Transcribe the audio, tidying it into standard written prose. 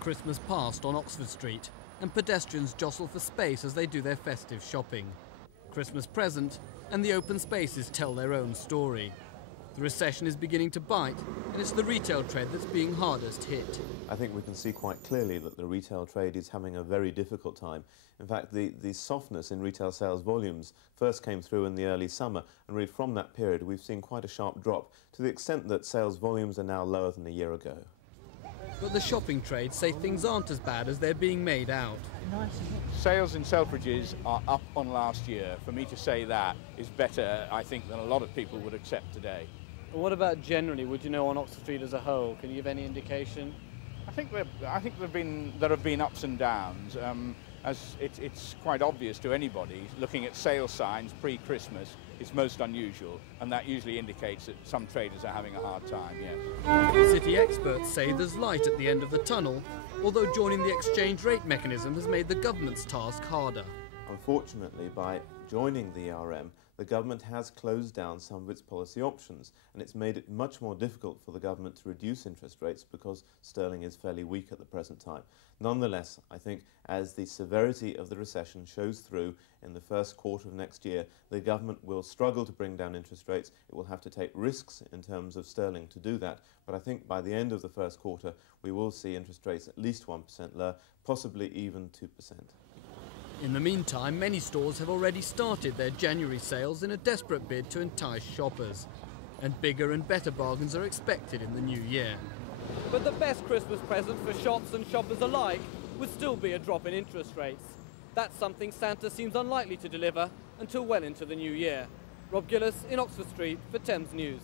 Christmas past on Oxford Street, and pedestrians jostle for space as they do their festive shopping. Christmas present, and the open spaces tell their own story. The recession is beginning to bite, and it's the retail trade that's being hardest hit. I think we can see quite clearly that the retail trade is having a very difficult time. In fact, the softness in retail sales volumes first came through in the early summer, and really from that period we've seen quite a sharp drop, to the extent that sales volumes are now lower than a year ago. But the shopping trade say things aren't as bad as they're being made out. Sales in Selfridges are up on last year. For me to say that is better, I think, than a lot of people would accept today. What about generally, would you know, on Oxford Street as a whole? Can you give any indication? I think there have been ups and downs. As it's quite obvious to anybody, looking at sales signs pre-Christmas is most unusual, and that usually indicates that some traders are having a hard time, yes. City experts say there's light at the end of the tunnel, although joining the exchange rate mechanism has made the government's task harder. Unfortunately, by joining the ERM, the government has closed down some of its policy options, and it's made it much more difficult for the government to reduce interest rates because sterling is fairly weak at the present time. Nonetheless, I think as the severity of the recession shows through in the first quarter of next year, the government will struggle to bring down interest rates. It will have to take risks in terms of sterling to do that, but I think by the end of the first quarter we will see interest rates at least 1% lower, possibly even 2%. In the meantime, many stores have already started their January sales in a desperate bid to entice shoppers. And bigger and better bargains are expected in the new year. But the best Christmas present for shops and shoppers alike would still be a drop in interest rates. That's something Santa seems unlikely to deliver until well into the new year. Rob Gillis in Oxford Street for Thames News.